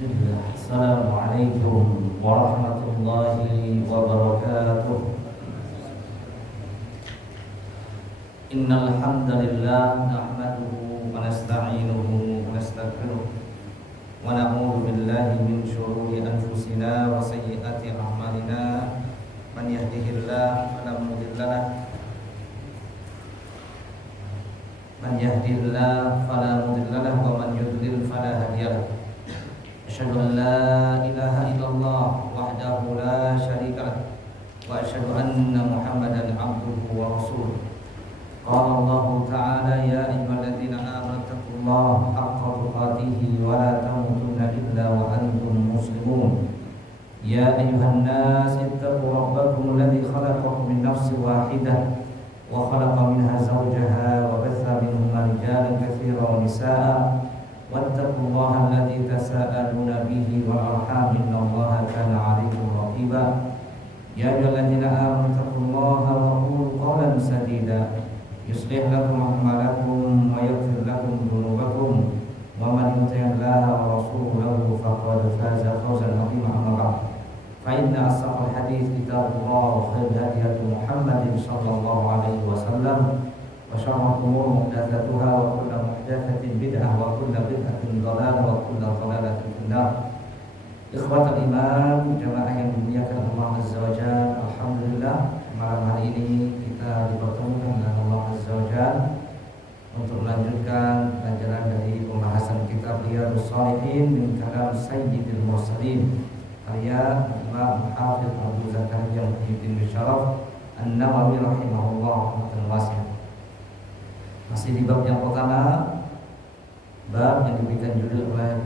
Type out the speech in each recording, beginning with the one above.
Bismillah. Assalamualaikum warahmatullahi wabarakatuh. Innal hamdalillah nahmaduhu wa nasta'inuhu wa nastaghfiruh wa na'udzu billahi min shururi anfusina wa sayyiati a'malina. Man yahdihillahu fala mudilla lahu man yahdihillahu fala mudilla lahu wa man yudlil fala hadiya lahu. Asyhadu an la ilaha illallah wahdahu la syarika lah wa asyhadu anna Muhammadan abduhu wa rasuluh. Qala Allah ta'ala ya ayyuhalladzina amanu taqullaha haqqa tuqatih wa la tamutunna illa wa antum muslimun. Ya ayyuhan nas ittaqu rabbakum alladzi khalaqakum min nafsin wahidah wa khalaqa minha zawjaha wa batha minhuma rijalan katsiran wa nisaa'a واتقوا الله الذي تساءلون به والأرحام إن الله كان عليكم رقيبا يا أيها الذين آمنوا اتقوا الله وقولوا قولا سديدا يصلح لكم أعمالكم ويغفر لكم ذنوبكم ومن يطع الله ورسوله فقد فاز فوزا عظيما أما بعد فإن أصدق الحديث كتاب الله وخير الهدي محمد صلى الله عليه وسلم وشر الأمور محدثاتها وكل محدثة بدعة وكل بدعة ضلالة وكل ضلالة في النار. Ikhwatul iman, jamaah yang dimuliakan Allah Azza wa Jalla. Alhamdulillah, malam hari ini kita dipertemukan dengan Allah Azza wa Jalla untuk melanjutkan pelajaran dari pembahasan kitab Riyadhus Shalihin min kalam Sayyidil Mursalin karya Imam Hafidz Abu Zakaria Muhyiddin bin Syaraf An-Nawawi rahimahullah rahmatan wasi'ah. Masih di bab yang pertama, bab yang diberikan judul oleh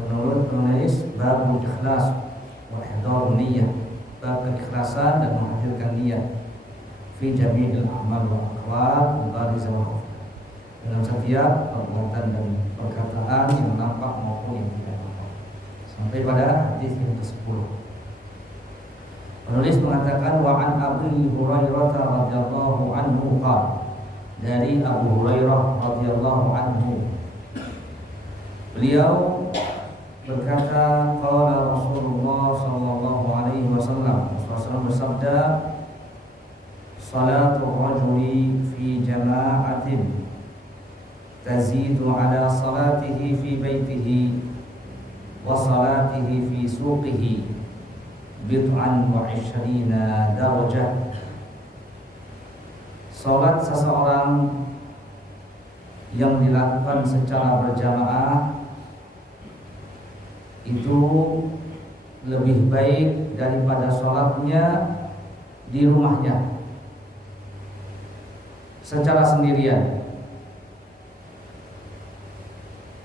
penulis bab ikhlas wa ihdar niyyah, bab keikhlasan dan menghadirkan niat fi jami'il a'mal wa aqwal barizah wa khafiyah, dalam setiap perbuatan dan perkataan yang nampak maupun yang tidak nampak, sampai pada hadis yang ke-10. Penulis mengatakan wa an Abi Hurairah radhiyallahu anhu qala, dari Abu Hurairah radhiyallahu anhu, beliau berkata, qala Rasulullah sallallahu alaihi wasallam, Rasulullah bersabda, salatu rajuli fi jama'atin tazidu ala salatihi fi baitihi wa salatihi fi suqihi bid'an wa 20 darajah. Salat seseorang yang dilakukan secara berjamaah itu lebih baik daripada salatnya di rumahnya secara sendirian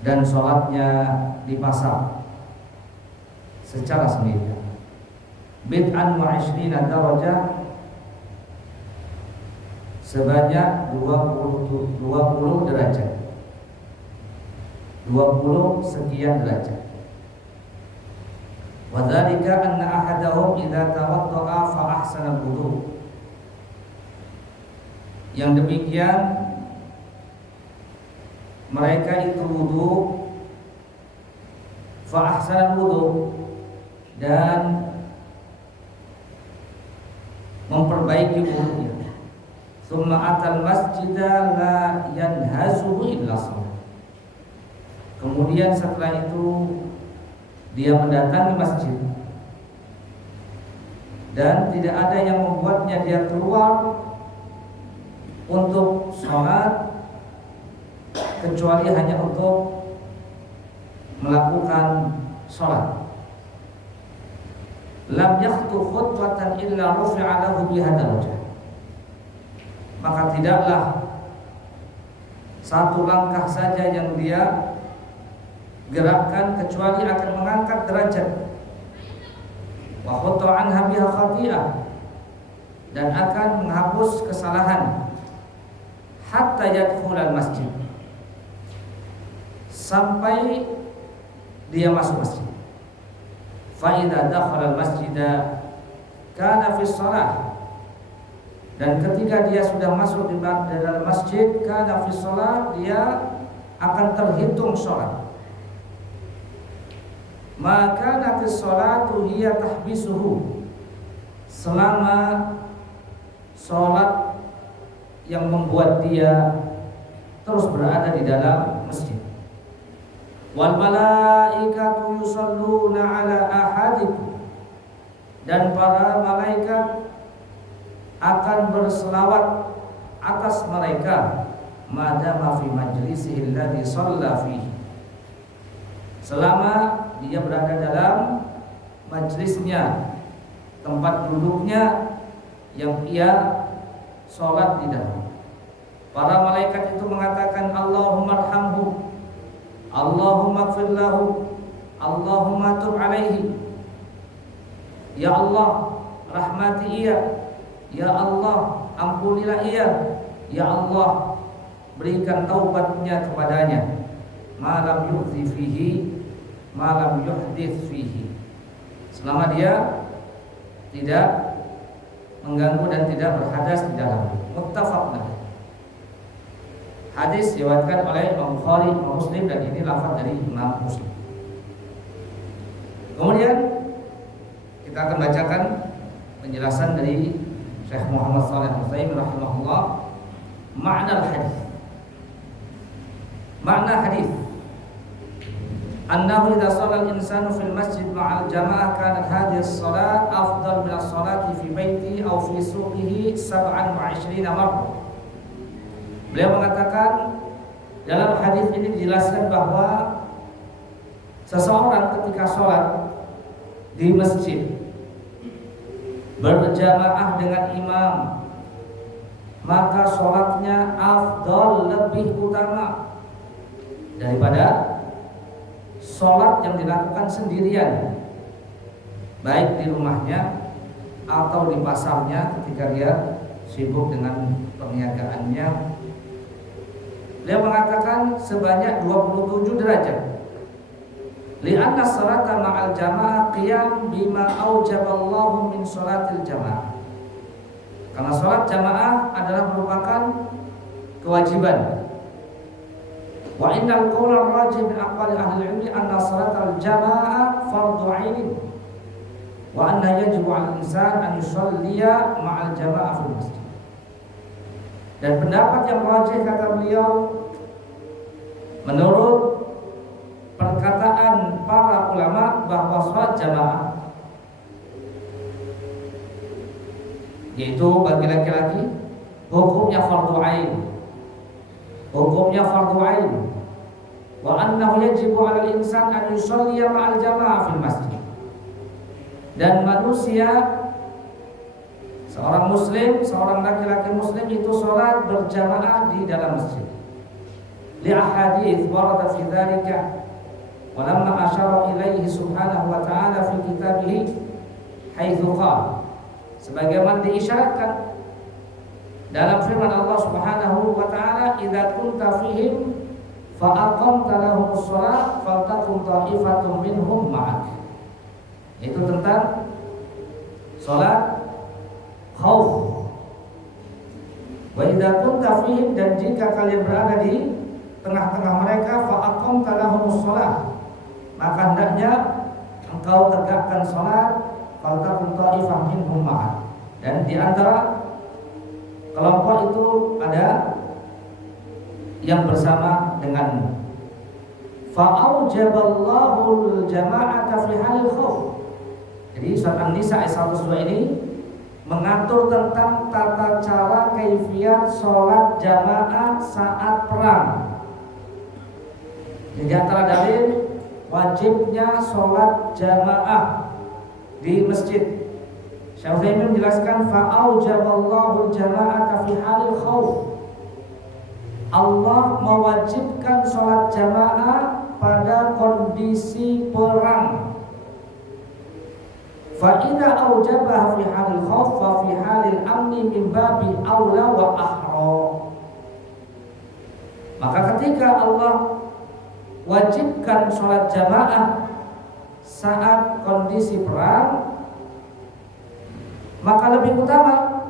dan salatnya di pasar secara sendirian. Bid'an wa 20 darajah, sebanyak 20 derajat, 20 sekian derajat. Wa dzalika anna ahadahum idza tawaddaa fa ahsana al-wudu. Yang demikian mereka itu wudu, fa ahsana al-wudu, dan memperbaiki wudunya. Tsumma atal masjida la yanhazuhu illa shalah. Kemudian setelah itu dia mendatangi masjid dan tidak ada yang membuatnya dia keluar untuk sholat kecuali hanya untuk melakukan sholat. Lam yakhtu khutwatan illa rufi'a lahu biha darajah. Maka tidaklah satu langkah saja yang dia gerakkan kecuali akan mengangkat derajat. Wa khutta anha biha khati'ah, dan akan menghapus kesalahan. Hatta yadkhulal masjid, sampai dia masuk masjid. Fa idza dakhala al-masjida kana fi shalah, dan ketika dia sudah masuk di dalam masjid, kana fi shalah, dia akan terhitung sholat. maka nanti sholatu hiya tahbisuhu, selama sholat yang membuat dia terus berada di dalam masjid. Wal malaikatu yusalluna ala ahadikum, dan para malaikat akan berselawat atas mereka madama fi majlisihi alladhi shalla fihi, selama dia berada dalam majlisnya, tempat duduknya yang ia sholat di dalam. Para malaikat itu mengatakan Allahumma arhamhu, Allahumma ighfir lahu, Allahumma tub alaihi. Ya Allah, rahmati ia. Ya Allah, ampunilah ia. Ya Allah, berikan taubatnya kepadanya. Malam yuhdith fihi, malam yuhdith fihi, selama dia tidak mengganggu dan tidak berhadas di dalam. Muttafaq alaih. Hadis diriwayatkan oleh Imam Bukhari, Imam Muslim, dan ini lafaz dari Imam Muslim. Kemudian kita akan bacakan penjelasan dari Syekh Muhammad Shalih Al-Utsaimin rahimahullah, makna hadis. Makna hadis, annahu idza shalla al-insanu fil masjid ma'al jamaah kanat hadhihi as-shalat afdal min as-salati fi baiti aw fi suqihi 27 marrah. Beliau mengatakan dalam hadis ini dijelaskan bahwa seseorang ketika sholat di masjid berjamaah dengan imam, maka sholatnya afdal, lebih utama daripada sholat yang dilakukan sendirian, baik di rumahnya atau di pasarnya ketika dia sibuk dengan perniagaannya. Beliau mengatakan sebanyak 27 derajat. Li'anna salata ma'al jamaah qiyam bima aujaballahu min salatil jamaah. Karena salat jamaah adalah merupakan kewajiban. Wa innal qawla rajih min aqwali ahli ilmi anna salatal jamaah fardhu 'ainin wa anna yajibu 'alal insan an yusalliya ma'al jamaah fil masjid. Dan pendapat yang rajih kata beliau, menurut perkataan para ulama, bahwa salat jamaah yaitu bagi laki-laki hukumnya fardhu ain, hukumnya fardhu ain, wa annahu yajibu 'alal insan an yusalliya ma'al jamaah fil masjid. Dan manusia, seorang muslim, seorang laki-laki muslim itu sholat berjamaah di dalam masjid. Li ahadits warada fi dzalika wa lamma asyara ilaihi subhanahu wa ta'ala fi kitabih haitsu qala, sebagaimana diisyaratkan dalam firman Allah Subhanahu wa ta'ala, idza kunta fihim fa aqamta lahumus shalah faltaqum ta'ifatun minhum ma'ak. Itu tentang salat khauf. Wa idza kunta fihim, dan jika kalian berada di tengah-tengah mereka, fa aqamta lahumus shalah, maka hendaknya engkau tegakkan salat, faltaqum ta'ifah minhum ma'ak, dan di antara kelompok itu ada yang bersama denganmu. Fa aujaballahu al-jama'ata fi halil khauf. Jadi surat An-Nisa ayat 102 ini mengatur tentang tata cara kaifiyat sholat jamaah saat perang. Jadi antara dalil wajibnya sholat jamaah di masjid. Syafi'i menjelaskan fa'aujaballahu al-jama'ata fi halil khauf. Allah mewajibkan sholat jamaah pada kondisi perang. Fa'idha aujabah fi halil khauf wa fi halil amni min babi aula wa ahra. Maka ketika Allah wajibkan sholat jamaah saat kondisi perang, maka lebih utama.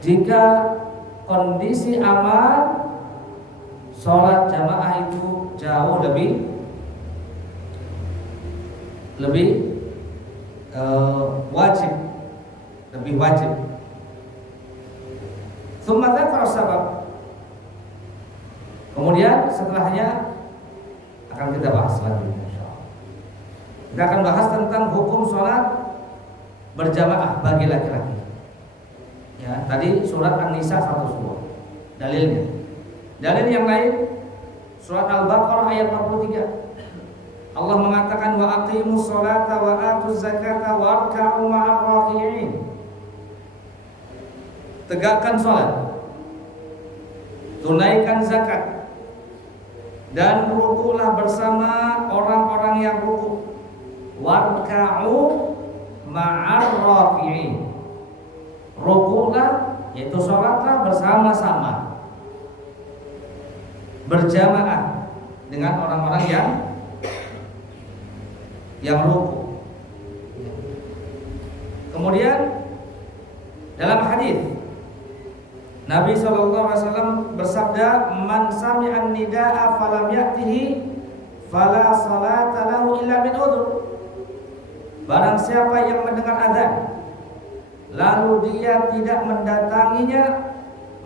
Jika kondisi aman, sholat jamaah itu jauh lebih lebih wajib, lebih wajib. Tsumma dzakara sabab. Kemudian setelahnya akan kita bahas selanjutnya insyaallah. Kita akan bahas tentang hukum sholat berjamaah bagi laki-laki. Ya, tadi surat An-Nisa 1 dalilnya. Dalil yang lain surat Al-Baqarah ayat 43. Allah mengatakan wa aqimus sholata wa atuz zakata warka'u ma'ar raki'in. Tegakkan sholat, tunaikan zakat, dan rukulah bersama orang-orang yang ruku. Warka'u ma'ar raki'in. Rukulah yaitu sholatlah bersama-sama, berjamaah dengan orang-orang yang ruku. Kemudian dalam hadis Nabi SAW bersabda, "Man sami'an nida'a falam ya'tihi fala salata lahu illa min udhur." Barang siapa yang mendengar azan lalu dia tidak mendatanginya,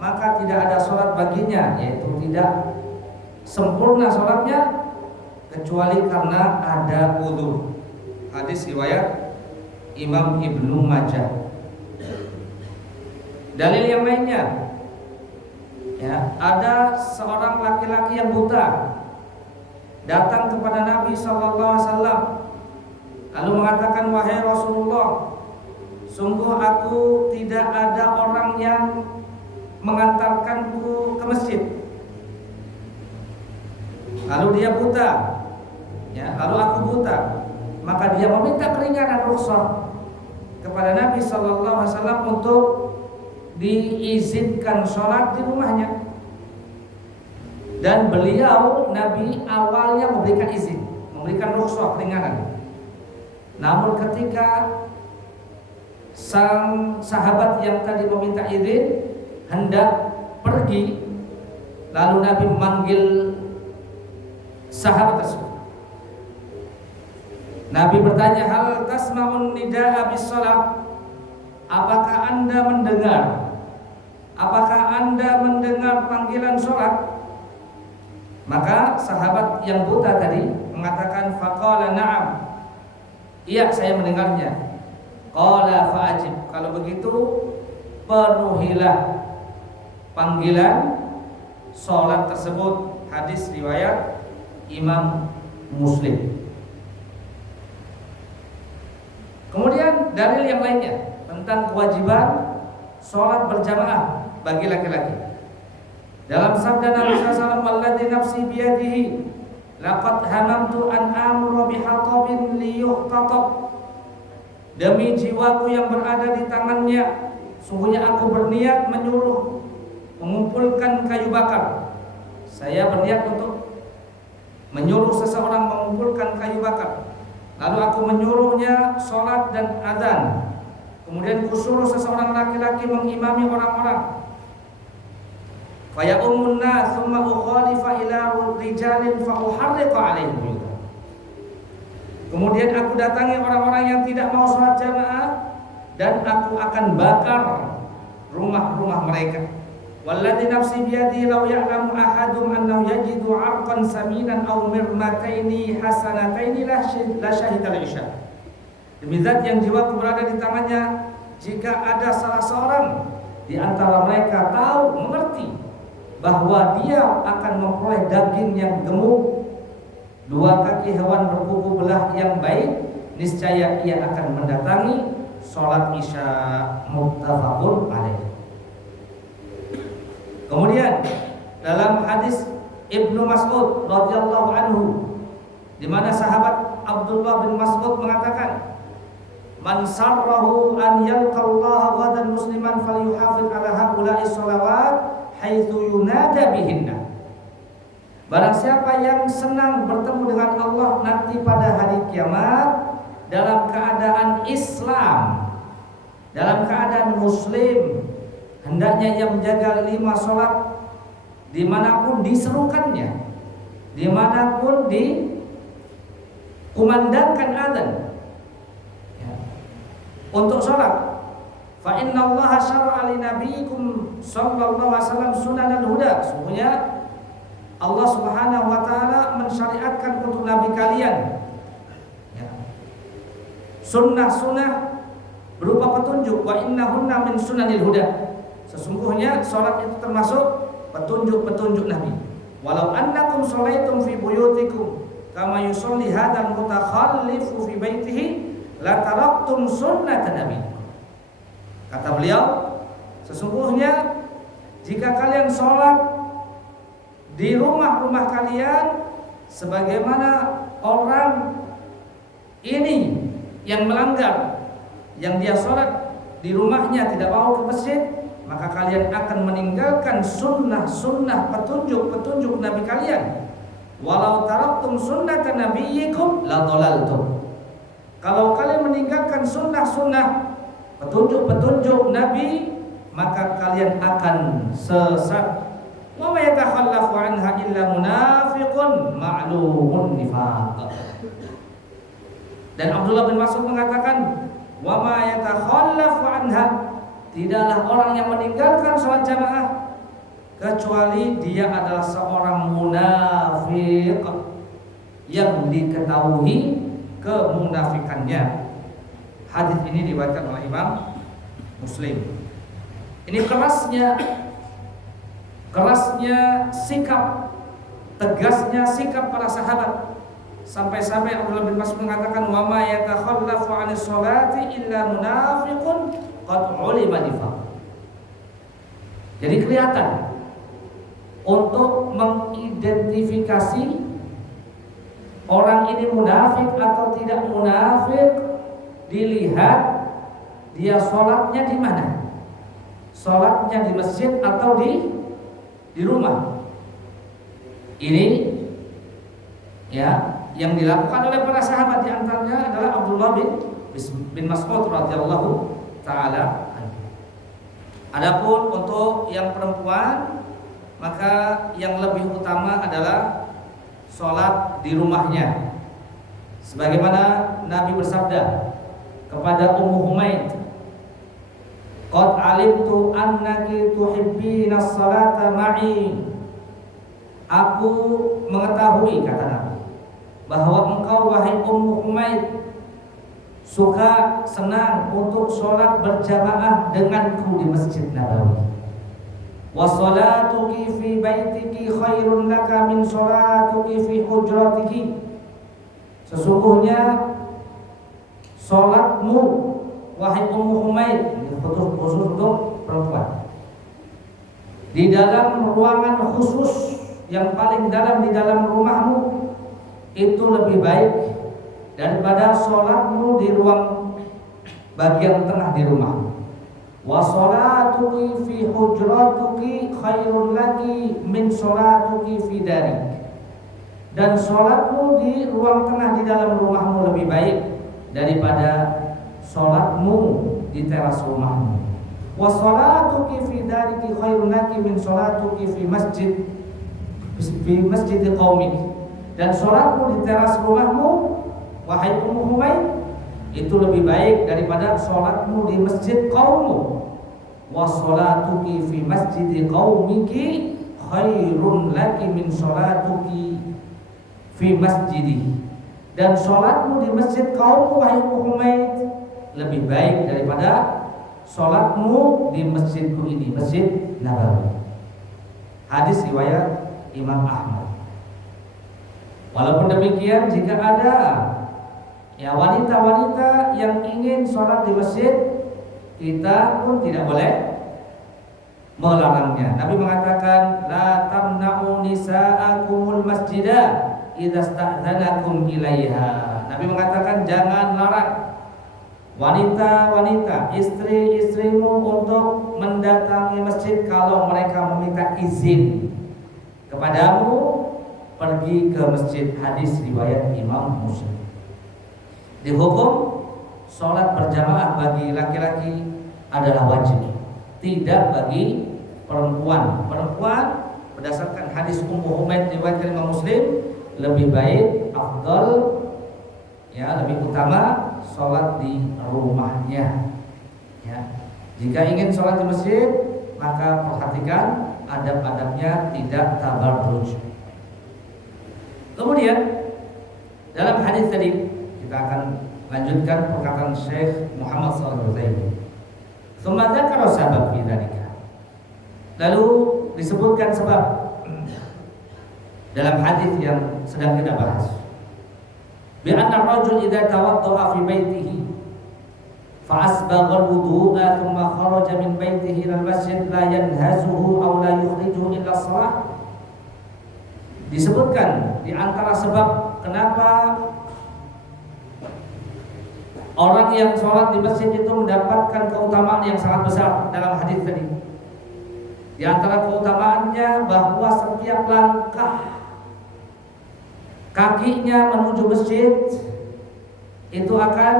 maka tidak ada salat baginya, yaitu tidak sempurna salatnya kecuali karena ada udhur. Hadis riwayat Imam Ibnu Majah. Dalil yang lainnya, ya, ada seorang laki-laki yang buta datang kepada Nabi SAW lalu mengatakan, "Wahai Rasulullah, sungguh aku tidak ada orang yang mengantarkanku ke masjid." Lalu dia buta, ya, lalu aku buta, maka dia meminta keringanan rukhsah kepada Nabi SAW untuk diizinkan sholat di rumahnya. Dan beliau Nabi awalnya memberikan izin, memberikan rukhsah, keringanan. Namun ketika sang sahabat yang tadi meminta izin hendak pergi, lalu Nabi memanggil sahabat tersebut. Nabi bertanya, "Hal tasma'un nida'a bis-shalah?" Apakah Anda mendengar? Apakah Anda mendengar panggilan sholat? Maka sahabat yang buta tadi mengatakan, "Faqala na'am." Iya, saya mendengarnya. Qala fa'ajib. Kalau begitu penuhilah panggilan sholat tersebut. Hadis riwayat Imam Muslim. Kemudian dalil yang lainnya tentang kewajiban sholat berjamaah bagi laki-laki. Dalam sabda Nabi SAW, "Walladzi nafsi biyadihi laqad hamamtu an amura bihatabin liyuhtatab." Demi jiwaku yang berada di tangannya, sungguhnya aku berniat menyuruh mengumpulkan kayu bakar. Saya berniat untuk menyuruh seseorang mengumpulkan kayu bakar. Lalu aku menyuruhnya sholat dan adzan. Kemudian kusuruh seseorang laki-laki mengimami orang-orang. Faya ummunna thumma ukhalifa ila rijalin fa uharriqa alaihim. Kemudian aku datangi orang-orang yang tidak mau sholat jamaah dan aku akan bakar rumah-rumah mereka. Walladzi nafsi biyadi law ya'lamu ahadum annahu yajidu 'arqan saminan aw mirmataini hasanataini la syahidal isya. Demi zat yang jiwaku berada di tangannya, jika ada salah seorang di antara mereka tahu, mengerti bahwa dia akan memperoleh daging yang gemuk, 2 kaki hewan berkuku belah yang baik, niscaya ia akan mendatangi sholat isya. Muttafaqun alaih. Kemudian dalam hadis Ibnu Mas'ud radhiyallahu anhu, di mana sahabat Abdullah bin Mas'ud mengatakan, "Man sarrahu an yalqallaha ghadan musliman falyuhafiz ala haula'i sholawat haitsu yunada bihinna." Barang siapa yang senang bertemu dengan Allah nanti pada hari kiamat dalam keadaan Islam, dalam keadaan muslim, hendaknya ia menjaga 5 sholat dimanapun diserukannya, dimanapun kumandangkan adzan ya, untuk sholat. Fa innallaha syara'a li nabiyikum sallallahu alaihi wasallam sunanal huda. Sesungguhnya Allah Subhanahu wa taala mensyariatkan untuk nabi kalian ya, sunnah-sunnah berupa petunjuk. Wa innahunna min sunanil huda. Sesungguhnya salat itu termasuk petunjuk-petunjuk nabi. Walau annakum sholaitum fi buyutikum kama yusolli hadzal mutakhallifu fi baitihi la taraktum sunnatan nabi. Kata beliau, sesungguhnya jika kalian sholat di rumah-rumah kalian sebagaimana orang ini yang melanggar, yang dia sholat di rumahnya tidak mau ke masjid, maka kalian akan meninggalkan sunnah-sunnah petunjuk-petunjuk nabi kalian. Walau taraktum sunnatan nabiyyikum la dhalaltum. Kalau kalian meninggalkan sunnah-sunnah petunjuk-petunjuk nabi, maka kalian akan sesat. Wa may yatakhallafu anha illa munafiqun ma'lumun nifaq. Dan Abdullah bin Mas'ud mengatakan, wa may yatakhallafu anha, tidaklah orang yang meninggalkan salat jamaah kecuali dia adalah seorang munafik yang diketahui kemunafikannya. Hadis ini diriwayatkan oleh Imam Muslim. Ini kerasnya sikap, tegasnya sikap para sahabat, sampai-sampai Abdullah bin Mas'ud mengatakan, wa ma yatakhallafu 'anis sholati illa munafiqun qad 'ulima nifaq. Jadi kelihatan untuk mengidentifikasi orang ini munafik atau tidak munafik, dilihat dia sholatnya di mana, sholatnya di masjid atau di rumah. Ini ya yang dilakukan oleh para sahabat, di antaranya adalah Abdullah bin Mas'ud radhiyallahu taala. Adapun untuk yang perempuan, maka yang lebih utama adalah sholat di rumahnya, sebagaimana Nabi bersabda kepada Ummu Humaid, qad alimtu annaki tuhibbina as-salata ma'i. Aku mengetahui, kata Nabi, bahwa engkau wahai Ummu Humaid suka, senang untuk sholat berjamaah denganku di Masjid Nabawi. Wa salatuki fi baitiki khairun laka min salatuki fi hujratiki. Sesungguhnya sholatmu wahai Ummu Humaid, khusus untuk perempuan, di dalam ruangan khusus yang paling dalam di dalam rumahmu itu lebih baik daripada sholatmu di ruang bagian tengah di rumah. Wa sholatuki fi hujratuki khairun laki min sholatuki fi darik. Dan sholatmu di ruang tengah di dalam rumahmu lebih baik daripada sholatmu di teras rumahmu. Wa sholatuki fi dariki khairun laki min sholatuki fi masjid qaumik. Dan sholatmu di teras rumahmu wahai Ummu Humaid itu lebih baik daripada sholatmu di masjid kaummu. Wa sholatuki fi masjid qaumiki khairun laki min sholatuki fi masjidi. Dan sholatmu di masjid kaummu wahai Ummu Humaid lebih baik daripada sholatmu di masjidku ini, Masjid Nabawi. Hadis riwayat Imam Ahmad. Walaupun demikian, jika ada ya wanita-wanita yang ingin sholat di masjid, kita pun tidak boleh melarangnya. Nabi mengatakan, la tamna'u nisa'akumul masjidah idza sta'dzanakum ilaiha. Nabi mengatakan, jangan larang wanita-wanita, istri-istrimu untuk mendatangi masjid kalau mereka meminta izin kepadamu pergi ke masjid. Hadis riwayat Imam Muslim. Dihukum sholat berjamaah bagi laki-laki adalah wajib, tidak bagi perempuan. Perempuan berdasarkan hadis Ummu Humaid riwayat Imam Muslim lebih baik, afdal ya lebih utama sholat di rumahnya. Ya. Jika ingin sholat di masjid, maka perhatikan adab-adabnya, tidak tabarruj. Kemudian dalam hadis tadi kita akan lanjutkan perkataan Syekh Muhammad Shalih Al-Utsaimin. Tsumma dzakara sabab fi dzalika. Lalu disebutkan sebab dalam hadis yang sedang kita bahas. Bi anna ar-rajul idza tawadda'a fi baitihi fa asbagha al-wudu'a thumma kharaja min baitihi ila al-masjid la yanhazuhu aw la yukhrijuhu illa shalah. Disebutkan di antara sebab kenapa orang yang sholat di masjid itu mendapatkan keutamaan yang sangat besar dalam hadis tadi. Di antara keutamaannya bahwa setiap langkah kakinya menuju masjid itu akan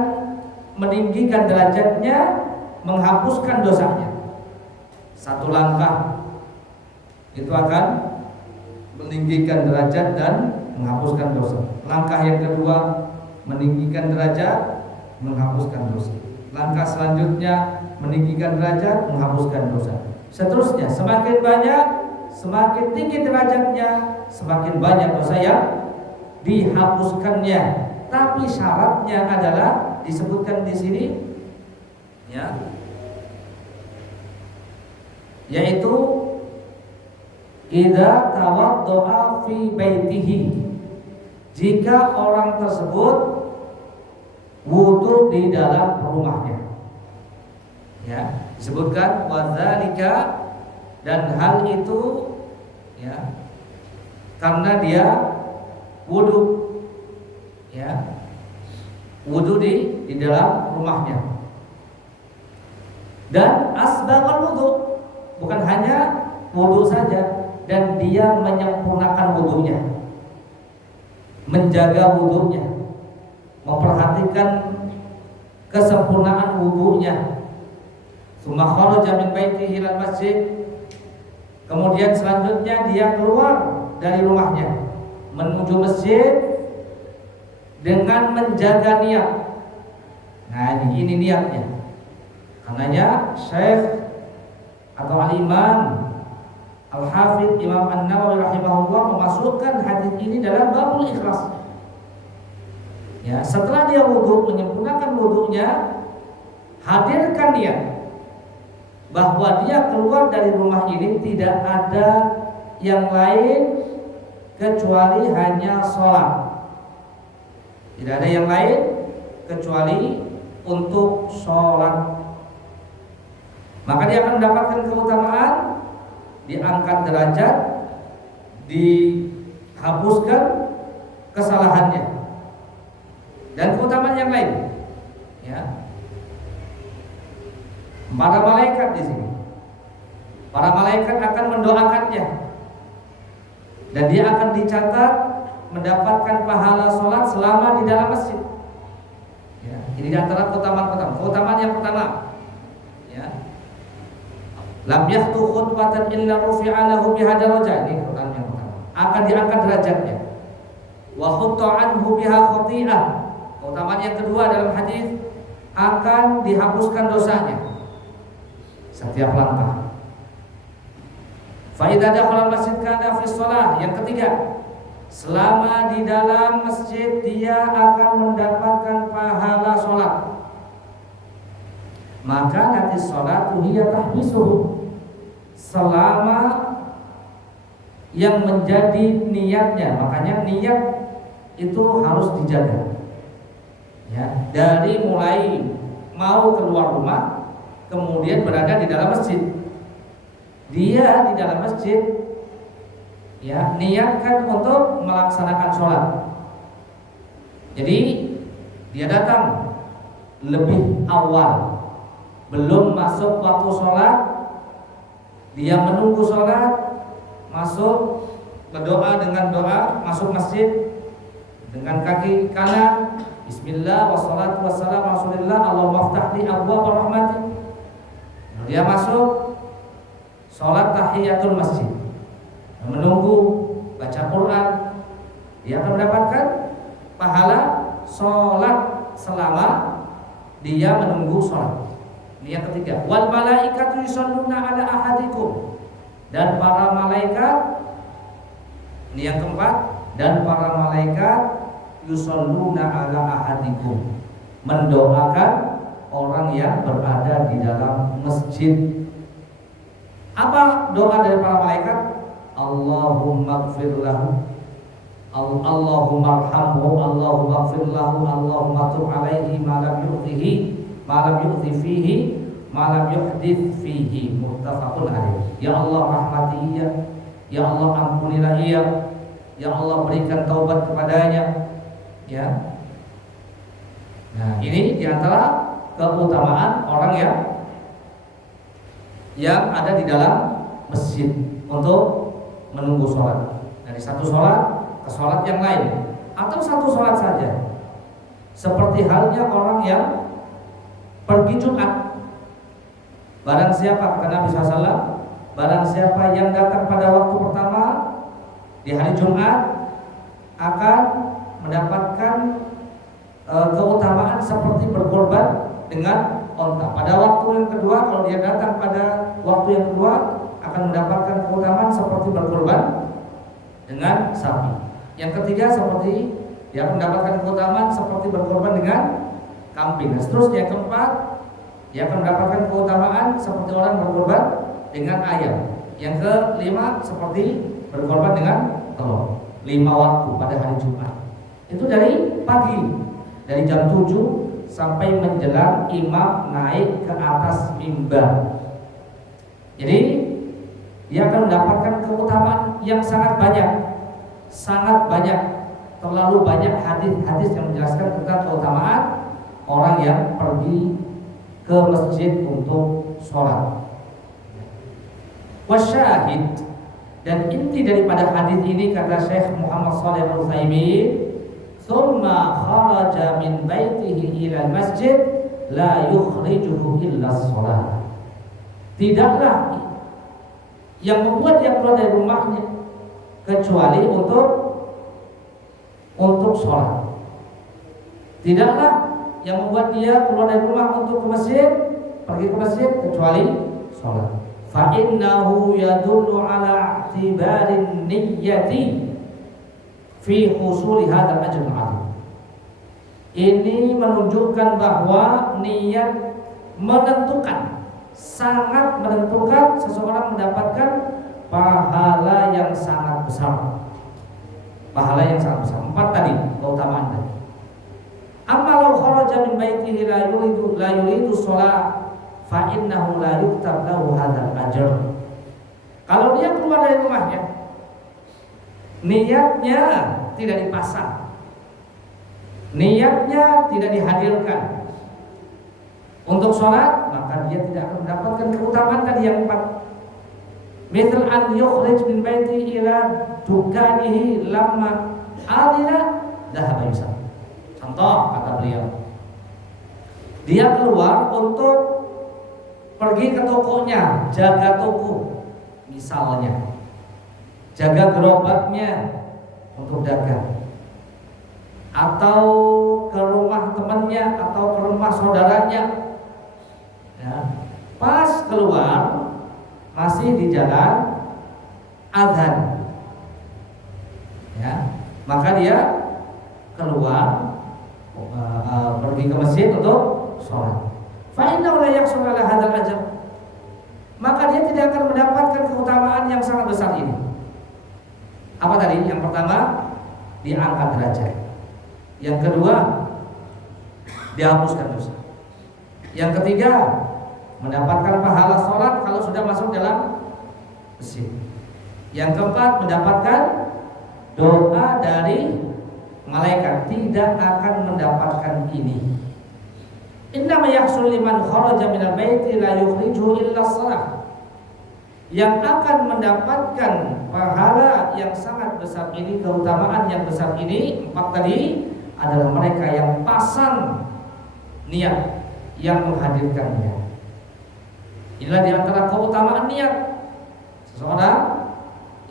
meninggikan derajatnya, menghapuskan dosanya. Satu langkah itu akan meninggikan derajat dan menghapuskan dosa. Langkah yang kedua meninggikan derajat, menghapuskan dosa. Langkah selanjutnya meninggikan derajat, menghapuskan dosa. Seterusnya, semakin banyak, semakin tinggi derajatnya, semakin banyak dosa yang dihapuskannya. Tapi syaratnya adalah disebutkan di sini, ya, yaitu idza tawadda'a fi baitihi, jika orang tersebut wudu di dalam rumahnya. Ya, disebutkan wadzalika, dan hal itu ya karena dia wudu, ya, wudu di dalam rumahnya. Dan asbagul wudu, bukan hanya wudu saja, dan dia menyempurnakan wudunya, menjaga wudunya, memperhatikan kesempurnaan wudunya. Tsumma kharaja min baitihi ilal masjid, kemudian selanjutnya dia keluar dari rumahnya menuju masjid dengan menjaga niat. Nah, ini niatnya. Karenanya Syekh atau Al-Imam Al-Hafidz Imam An-Nawawi rahimahullah memasukkan hadis ini dalam babul ikhlas. Ya, setelah dia wudu, menyempurnakan wudunya, hadirkan niat bahwa dia keluar dari rumah ini tidak ada yang lain kecuali hanya sholat. Tidak ada yang lain kecuali untuk sholat. Maka dia akan mendapatkan keutamaan, diangkat derajat, dihapuskan kesalahannya, dan keutamaan yang lain. Ya, para malaikat di sini, para malaikat akan mendoakannya, dan dia akan dicatat mendapatkan pahala sholat selama di dalam masjid. Ya, ini di antara keutamaan yang pertama. Ya, lam yahtu khutbatan illa rufi'a lahu biha darajah. Ini keutamaan yang pertama. Akan diangkat derajatnya. Wa khutta anhu biha khati'ah. Keutamaan yang kedua dalam hadis, akan dihapuskan dosanya setiap langkah. Fa idza dakhala masjid kana fi shalah. Yang ketiga, selama di dalam masjid dia akan mendapatkan pahala sholat. Maka nanti sholat hiya tahbisuhu, selama yang menjadi niatnya. Makanya niat itu harus dijaga. Ya, dari mulai mau keluar rumah, kemudian berada di dalam masjid. Dia di dalam masjid, ya, niatkan untuk melaksanakan sholat. Jadi dia datang lebih awal, belum masuk waktu sholat, dia menunggu sholat, masuk, berdoa dengan doa, masuk masjid dengan kaki kanan, bismillah wassalatu wassalamu rasulillah, Allahumma ftahli abwaab rahmati. Dia masuk sholat tahiyatul masjid, menunggu, baca Quran, dia akan mendapatkan pahala sholat dia menunggu sholat. Ini yang ketiga. Wal malaikatu yusholluna ala ahadikum, dan para malaikat, ini yang keempat, dan para malaikat yusholluna ala ahadikum, mendoakan orang yang berada di dalam masjid. Apa doa dari para malaikat? Allahumma ighfir lahu, Allahumma arhamhu, Allahumma ighfir lahu, Allahumma tub alaihi ma lam yu'ti fihi, ma lam yuhdith fihi. Muttafaqun alaih. Ya Allah rahmati ia, ya Allah ampunilah ia, ya Allah berikan taubat kepadanya. Ya. Nah, ini diantara keutamaan orang yang ada di dalam masjid untuk menunggu sholat, dari satu sholat ke sholat yang lain, atau satu sholat saja. Seperti halnya orang yang pergi Jumat. Barang siapa, kata Nabi SAW, barang siapa yang datang pada waktu pertama di hari Jumat akan mendapatkan keutamaan seperti berkorban dengan onta. Pada waktu yang kedua, kalau dia datang pada waktu yang kedua, akan mendapatkan keutamaan seperti berkorban dengan sapi. Yang ketiga, seperti dia akan mendapatkan keutamaan seperti berkorban dengan kambing. Dan seterusnya, yang keempat, dia akan mendapatkan keutamaan seperti orang berkorban dengan ayam. Yang kelima, seperti berkorban dengan telur. 5 waktu pada hari Jumat. Itu dari pagi, dari jam 7 sampai menjelang imam naik ke atas mimbar. Jadi dia akan mendapatkan keutamaan yang sangat banyak, terlalu banyak hadis-hadis yang menjelaskan tentang keutamaan orang yang pergi ke masjid untuk sholat. Wasyahid, dan inti daripada hadis ini, kata Syekh Muhammad Shalih Al-Utsaimin, thumma kharaja min baitihi ila masjid la yukhrijuhu illa shalah. Tidaklah yang membuat dia keluar dari rumahnya kecuali untuk sholat. Tidaklah yang membuat dia keluar dari rumah untuk ke masjid, pergi ke masjid, kecuali sholat. Fa innahu yadullu ala i'tibarin niyyati fi husuli hadzal ajr al-'azim. Ini menunjukkan bahwa niat menentukan, sangat menentukan seseorang mendapatkan pahala yang sangat besar. Pahala yang sangat besar. 4 tadi keutamaan tadi. Amma law kharaja min baitihi la yuridu shalah fa innahu la yuktab lahu hadzal ajr. Kalau dia keluar dari rumahnya, niatnya tidak dipasang, niatnya tidak dihadirkan untuk sholat, maka dia tidak akan mendapatkan keutamaan tadi yang 4. Misal an yukhrij min baiti ila dukanihi lamma adina dhahaba yusab. Contoh kata beliau, dia keluar untuk pergi ke tokonya, jaga toko, misalnya jaga gerobaknya untuk dagang, atau ke rumah temannya atau ke rumah saudaranya. Ya, pas keluar masih di jalan azan, ya, maka dia keluar pergi ke masjid untuk sholat. Fa innahu la yahsul ala hadzal ajr, maka dia tidak akan mendapatkan keutamaan yang sangat besar ini. Apa tadi? Yang pertama, diangkat derajat. Yang kedua, dihapuskan dosa. Yang ketiga, mendapatkan pahala sholat kalau sudah masuk dalam masjid. Yang keempat, mendapatkan doa dari malaikat. Tidak akan mendapatkan ini. Innama yahsul liman kharaja minal baiti la yukhrijuhu illa shalah. Yang akan mendapatkan pahala yang sangat besar ini, keutamaan yang besar ini, 4 tadi, adalah mereka yang pasang niat, yang menghadirkannya. Inilah diantara keutamaan niat. Seseorang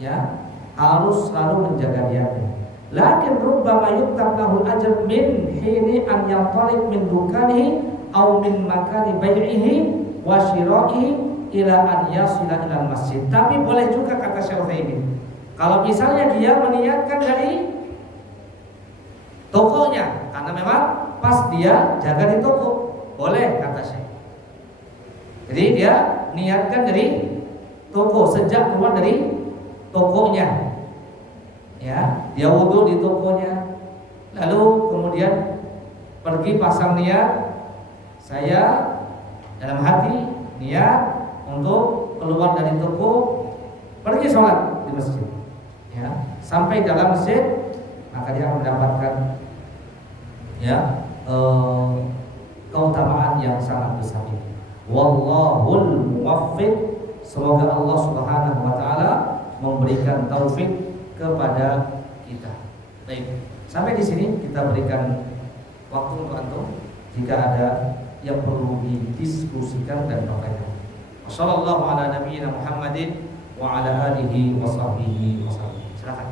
ya harus selalu menjaga niatnya. Lakin rubbama yuktab lahul ajr min hini an yanṭaliq min dukanihi au min makani bai'ihi wa syira'ihi ila an yasila ila masjid. Tapi boleh juga kata Syekh Utsaimin, kalau misalnya dia meniatkan dari tokonya, karena memang pas dia jaga di toko, boleh kata Syekh. Jadi dia niatkan dari toko sejak keluar dari tokonya, ya, dia wudhu di tokonya, lalu kemudian pergi pasang niat, saya dalam hati niat untuk keluar dari toko, pergi sholat di masjid, ya, sampai dalam masjid, maka dia akan mendapatkan ya keutamaan yang sangat besar ini. Wallahul muwaffiq, semoga Allah Subhanahu wa taala memberikan taufik kepada kita. Baik, sampai di sini kita berikan waktu untuk antum jika ada yang perlu didiskusikan dan bertanya. Wassallallahu ala nabiyyina Muhammadin wa ala alihi wa sahbihi wasallam. Silakan.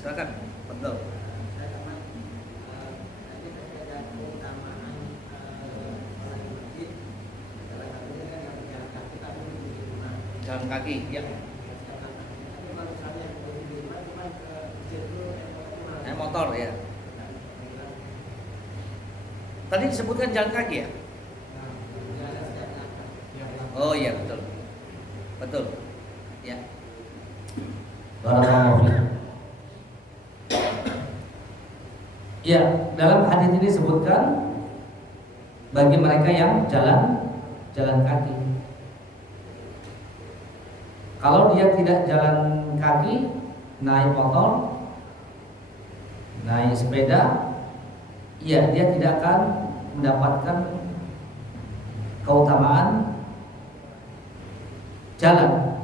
Silakan, betul. Jalan kaki, ya. Motor ya. Tadi disebutkan jalan kaki ya? Oh iya betul, betul. Ya. Barakallahu fiik. Ya, dalam hadis ini disebutkan bagi mereka yang jalan kaki. Kalau dia tidak jalan kaki, naik motor, naik sepeda, ya dia tidak akan mendapatkan keutamaan jalan.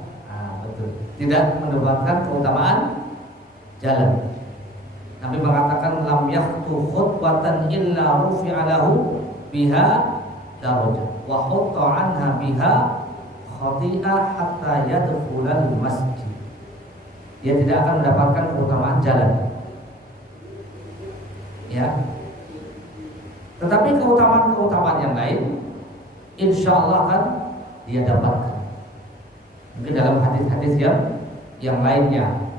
Betul. Tidak mendapatkan keutamaan jalan. Nabi mengatakan lam yakhtu khutwatan illa rufi'a lahu biha darajah wa hutta anha biha khati'ah hatta yadkhulal masjid. Dia tidak akan mendapatkan keutamaan jalan. Ya. Tetapi keutamaan-keutamaan yang lain insya Allah akan dia dapatkan. Mungkin dalam hadis-hadis yang lainnya.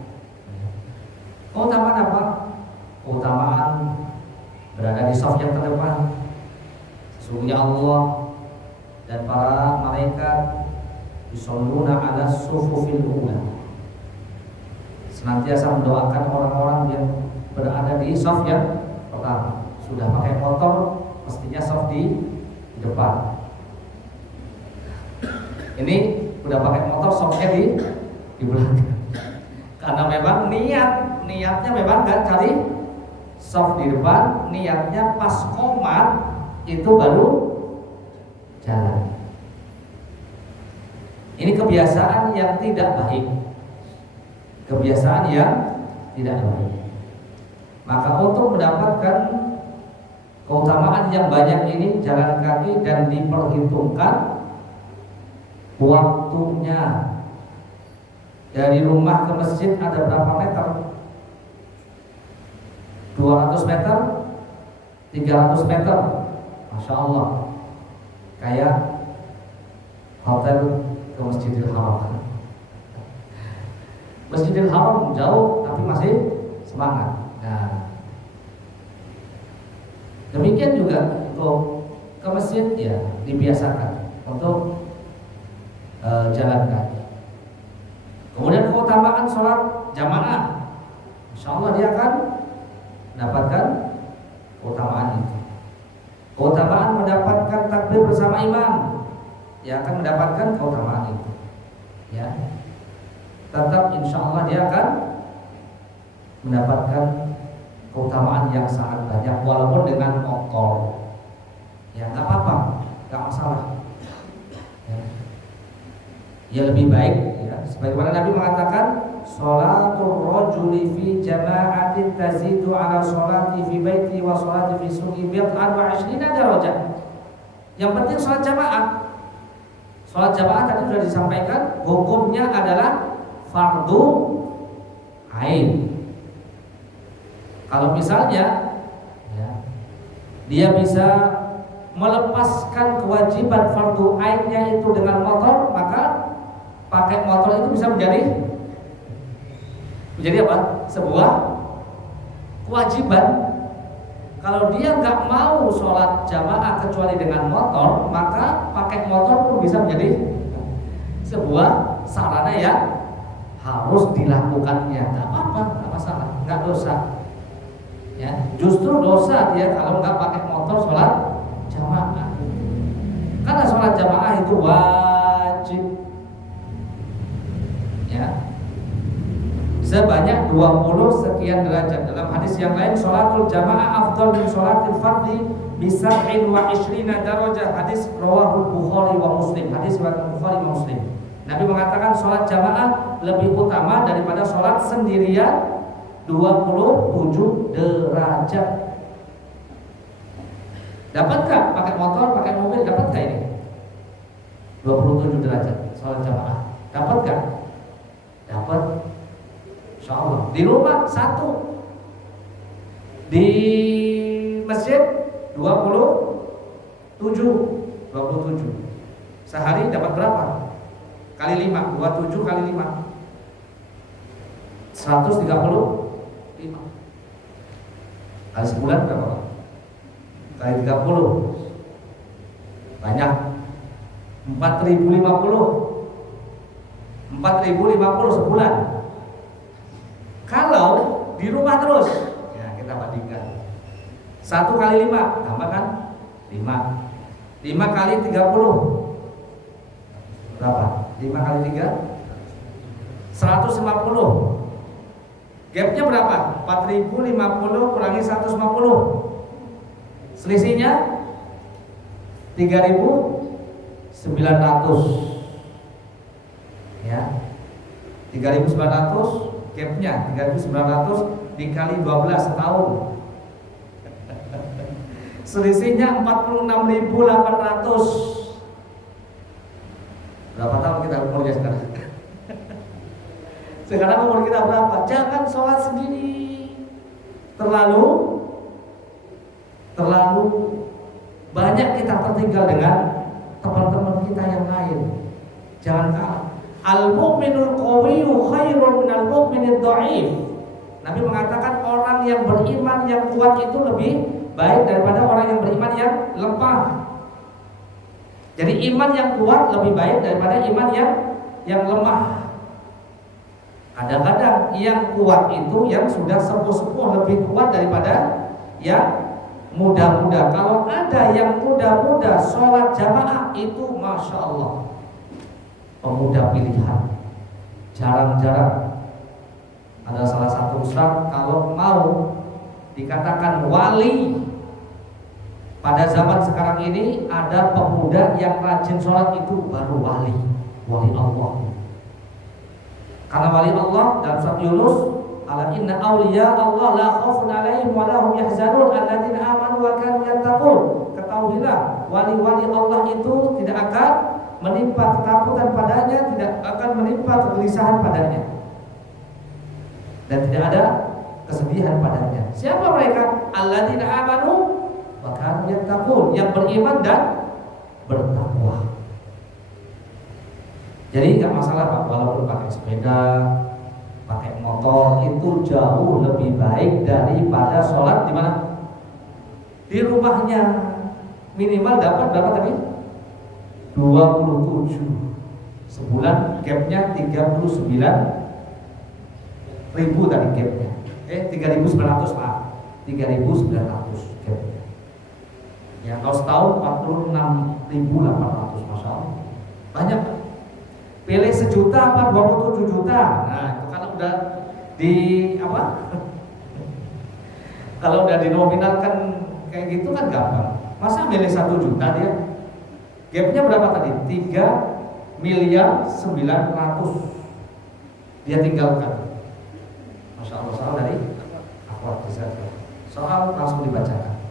Keutamaan apa? Keutamaan berada di saf yang terdepan. Sesungguhnya Allah dan para malaikat yusholluna ala sufufil ula, senantiasa mendoakan orang-orang yang berada di saf yang pertama. Sudah pakai motor, mestinya saf di depan. Ini udah pakai motor, safnya di belakang. Karena memang niatnya memang gak cari saf di depan, niatnya pas qomat itu baru jalan. Ini kebiasaan yang tidak baik. Kebiasaan yang tidak baik. Maka untuk mendapatkan keutamaan yang banyak ini, jalan kaki dan diperhitungkan waktunya. Dari rumah ke masjid ada berapa meter? 200 meter? 300 meter? Masya Allah. Kayak hotel ke Masjidil Haram. Masjidil Haram jauh tapi masih semangat. Nah, demikian juga untuk ke masjid ya dibiasakan untuk jalan kaki. Kemudian keutamaan sholat jamaah, insya Allah dia akan mendapatkan keutamaan itu. Keutamaan mendapatkan takbir bersama imam, dia akan mendapatkan keutamaan itu. Ya, tetap insya Allah dia akan mendapatkan keutamaan yang sangat banyak walaupun dengan motor. Ya nggak apa-apa, nggak masalah. Ya lebih baik ya, sebagaimana Nabi mengatakan sholatul rajuli fi jama'atin tazidu ala sholati fi baiti wa sholati fi suqi bid'an wa 20 darajah. Yang penting sholat jamaah Sholat jamaah tadi sudah disampaikan hukumnya adalah fardu ain. Kalau misalnya ya, dia bisa melepaskan kewajiban fardu ainnya itu dengan motor, maka pakai motor itu bisa menjadi apa? Sebuah kewajiban. Kalau dia nggak mau sholat jamaah kecuali dengan motor, maka pakai motor pun bisa menjadi sebuah sarana yang harus dilakukannya. Nggak apa-apa, nggak masalah, nggak dosa. Ya, justru dosa dia kalau nggak pakai motor sholat jamaah. Karena sholat jamaah itu wajib. Ya. Sebanyak 20 sekian derajat. Dalam hadis yang lain, sholatul jamaah afdal min sholatil fardhi bisab'in wa ishrina darajah. Hadis rawahul Bukhari wa Muslim. Hadis riwayat Bukhari wa Muslim. Nabi mengatakan sholat jamaah lebih utama daripada sholat sendirian 27 derajat. Dapatkah pakai motor, pakai mobil, dapatkah ini? 27 derajat sholat jamaah. Dapatkah? Dapat. Insyaallah. Di rumah 1, di masjid 27. Sehari dapat berapa? Kali 5, 27 kali 5, 135. Kali sebulan berapa? Kali 30 banyak. 4.050 sebulan. Kalau di rumah terus, ya kita bandingkan 1 kali 5, tambahkan 5. 5 kali 30 berapa? 5 kali 3 150. Gapnya berapa? 4.050 kurangi 150. Selisihnya 3.900. Ya. 3.900, gapnya 3.900 dikali 12 setahun. Selisihnya 46.800. Berapa tahun kita umurnya sekarang? Sekarang umur kita berapa? Jangan sholat sendiri. Terlalu banyak kita tertinggal dengan teman-teman kita yang lain. Jangan kalah. Al-mu'minul qawiyyu khairun minal mu'minid dha'if. Nabi mengatakan orang yang beriman yang kuat itu lebih baik daripada orang yang beriman yang lemah. Jadi iman yang kuat lebih baik daripada iman yang lemah. Kadang-kadang yang kuat itu yang sudah sepuh-sepuh lebih kuat daripada yang muda-muda. Kalau ada yang muda-muda sholat jamaah itu Masya Allah, pemuda pilihan. Jarang-jarang ada salah satu ustaz kalau mau dikatakan wali pada zaman sekarang ini, ada pemuda yang rajin sholat itu baru wali Allah. Karena wali Allah dalam surat Yunus, ala inna awliya Allah la khaufun alaihim wa la hum yahzanun alladzina amanu wa kanu yattaqun. Ketahuilah, wali-wali Allah itu tidak akan menimpa ketakutan padanya, tidak akan menimpa kegelisahan padanya, dan tidak ada kesedihan padanya. Siapa mereka? Alladzina amanu wa kanu yattaqun, yang beriman dan bertakwa. Jadi nggak masalah Pak, walaupun pakai sepeda, pakai motor, itu jauh lebih baik daripada sholat di mana? Di rumahnya. Minimal dapat berapa tadi? 27 sebulan, gapnya 39.000 tadi gapnya. 3.900 Pak, 3.900 gapnya. Ya kalau setahun 46.800, Masya Allah, banyak Pak. Pilih 1 juta apa 27 juta. Nah itu kan udah di apa? Kalau udah dinominalkan kayak gitu kan gampang. Masa milih 1 juta dia? Gapnya berapa tadi? 3.900.000 dia tinggalkan. Masya Allah, soal dari akhwat bisa. Soal langsung dibacakan.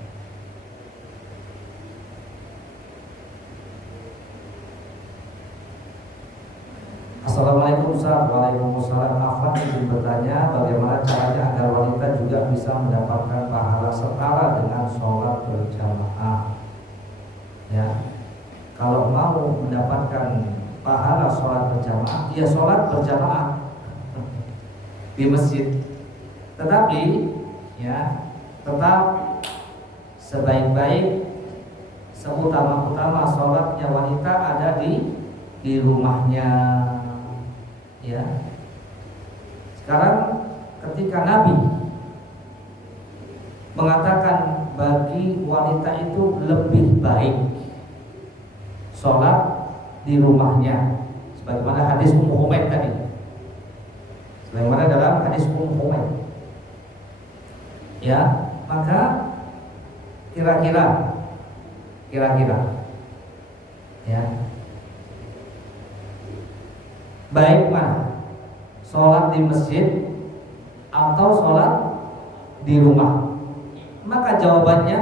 Assalamualaikum Ustaz. Waalaikumsalam. Afwan ingin bertanya bagaimana caranya agar wanita juga bisa mendapatkan pahala setara dengan sholat berjamaah. Ya, kalau mau mendapatkan pahala sholat berjamaah, ya sholat berjamaah di masjid. Tetapi ya tetap sebaik-baik seutama-utama sholatnya wanita ada di rumahnya. Ya. Sekarang ketika Nabi mengatakan bagi wanita itu lebih baik sholat di rumahnya, sebagaimana hadis Ummu Humaid tadi, sebagaimana dalam hadis Ummu Humaid, ya, maka kira-kira ya, baik mana sholat di masjid atau sholat di rumah? Maka jawabannya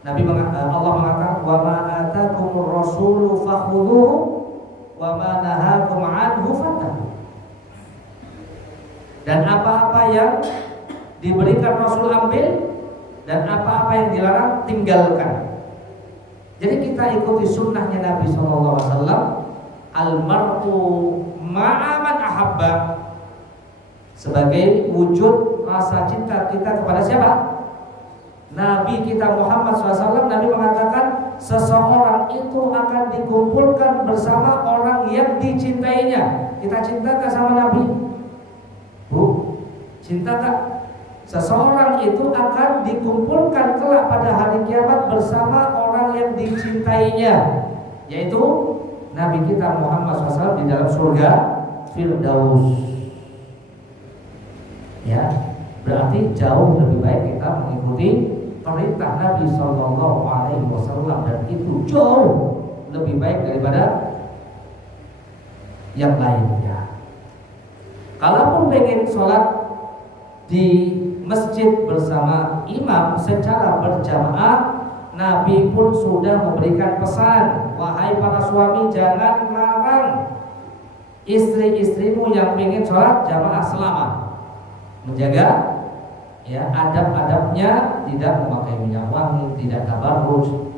Allah mengatakan wa ma atakumur rasulu fakhudhuhu wa ma nahakum anhu fantahu. Dan apa-apa yang diberikan Rasul ambil, dan apa-apa yang dilarang tinggalkan. Jadi kita ikuti sunnahnya Nabi SAW. Al-mar'u ma'a man ahabba, sebagai wujud rasa cinta kita kepada siapa? Nabi kita Muhammad SAW. Nabi mengatakan seseorang itu akan dikumpulkan bersama orang yang dicintainya. Kita cinta tak sama Nabi? Bu, cinta tak? Seseorang itu akan dikumpulkan kelak pada hari kiamat bersama orang yang dicintainya, yaitu Nabi kita Muhammad SAW di dalam surga Firdaus. Ya, berarti jauh lebih baik kita mengikuti perintah Nabi SAW, dan itu jauh lebih baik daripada yang lainnya. Kalaupun pengen sholat di masjid bersama imam secara berjamaah, Nabi pun sudah memberikan pesan, wahai para suami, jangan larang istri-istrimu yang ingin sholat jamaah selama menjaga ya adab-adabnya, tidak memakai minyak wangi, tidak tabarruj,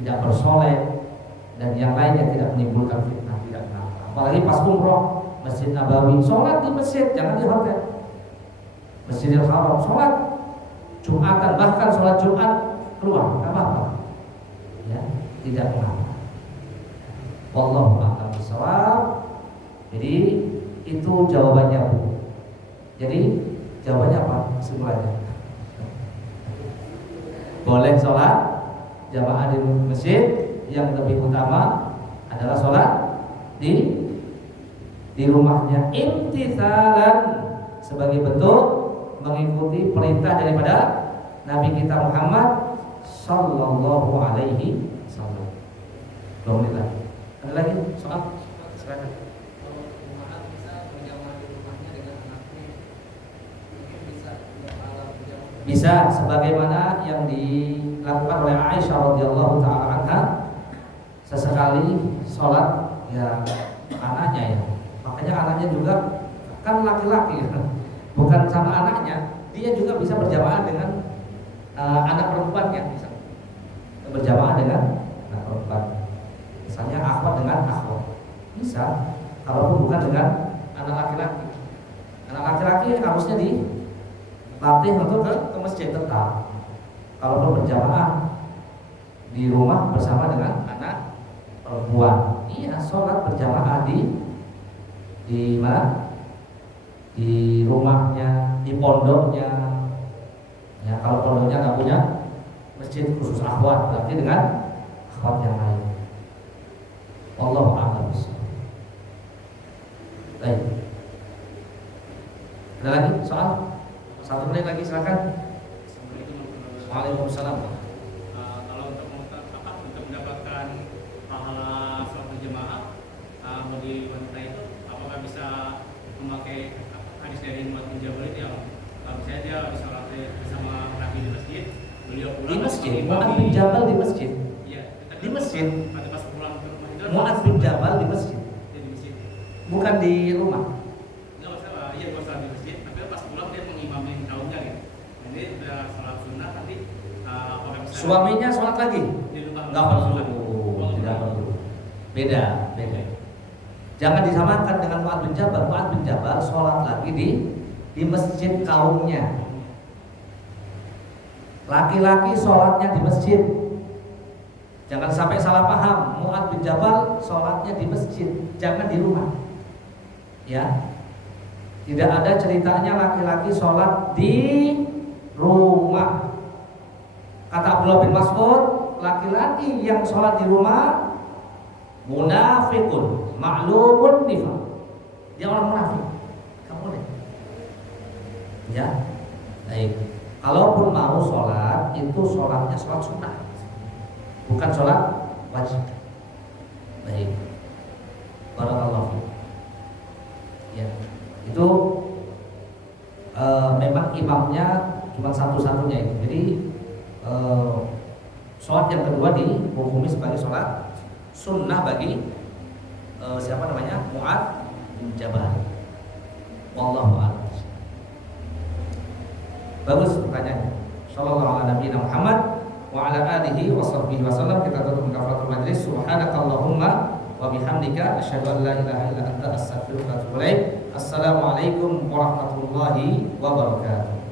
tidak bersolek, dan yang lainnya, tidak menimbulkan fitnah, tidak kenapa. Apalagi pas umroh Masjid Nabawi, sholat di masjid, jangan di hotel. Masjidil Haram, sholat Jumatan, bahkan sholat Jumat keluar, nggak apa-apa, ya, tidak mengapa. Wallahu a'lam bishawab. Jadi itu jawabannya, Bu. Jadi jawabannya apa? Kesimpulannya, boleh sholat jamaah di masjid, yang lebih utama adalah sholat di rumahnya, imtithalan, sebagai bentuk mengikuti perintah daripada Nabi kita Muhammad Sallallahu Alaihi Wasallam. 2 menit lagi. Ada lagi soal? Silakan. Kalau jemaah bisa berjamaah di rumahnya dengan anaknya, mungkin bisa berjamaah. Bisa, sebagaimana yang dilakukan oleh Aisyah radhiyallahu taala anha, sesekali sholat ya anaknya ya. Makanya anaknya juga kan laki-laki, bukan sama anaknya, dia juga bisa berjamaah dengan anak perempuannya, bisa berjamaah dengan anak perempuan. Misalnya akhwat dengan akhwat, bisa. Kalaupun bukan dengan anak laki-laki, anak laki-laki harusnya dilatih untuk ke masjid tetap. Kalaupun berjamaah di rumah bersama dengan anak perempuan, iya, sholat berjamaah di mana? Di rumahnya, di pondoknya. Ya, kalau pondoknya nggak punya masjid khusus akhwat, berarti dengan akhwat yang lain. Wallahu a'lam bishawab. Baik. Ada lagi soal? 1 menit lagi, silakan. Waalaikumsalam. Kalau untuk mendapatkan pahala sholat berjamaah bagi wanita itu, apakah bisa memakai hadis dari Mu'adz bin Jabal itu, yang misalnya dia sholat bersama Nabi di masjid, beliau pulang Di masjid, Mu'adz bin Jabal di masjid. Iya, Di masjid. Pas pulang ke rumah itu Mu'adz bin Jabal di masjid. di masjid. bukan di rumah. Nggak masalah, iya gua sholat di masjid, tapi pas pulang dia mengimamin kaumnya gitu. Jadi udah sholat sunnah nanti apakah bisa Suaminya sholat lagi? di rumah? Nggak perlu, tidak perlu. Beda. Jangan disamakan dengan Mu'adz bin Jabal. Mu'adz bin Jabal sholat lagi di masjid kaumnya. Laki-laki sholatnya di masjid. Jangan sampai salah paham. Mu'adz bin Jabal sholatnya di masjid, jangan di rumah. Ya, tidak ada ceritanya laki-laki sholat di rumah. Kata Abdullah bin Mas'ud, laki-laki yang sholat di rumah munafikun, ma'lumun nifaq. Dia orang munafik. Kamu deh. Ya, baik. Kalaupun mau sholat, itu sholatnya sholat sunnah, bukan sholat wajib. Baik. Barakallahu fiik. Ya, itu memang imamnya cuma satu-satunya itu. Jadi sholat yang kedua dihukumi sebagai sholat sunnah bagi siapa namanya, Mu'adz bin Jabal. Wallahu a'lam. Bagus pertanyaannya. Sallallahu ala nabiyina Muhammad wa ala alihi wa sahbihi wasallam. Kita tutup kafaratul majlis. Subhanakallahumma wa bihamdika asyhadu an la ilaha illa anta astaghfiruka wa atubu ilaik. Assalamualaikum warahmatullahi wabarakatuh.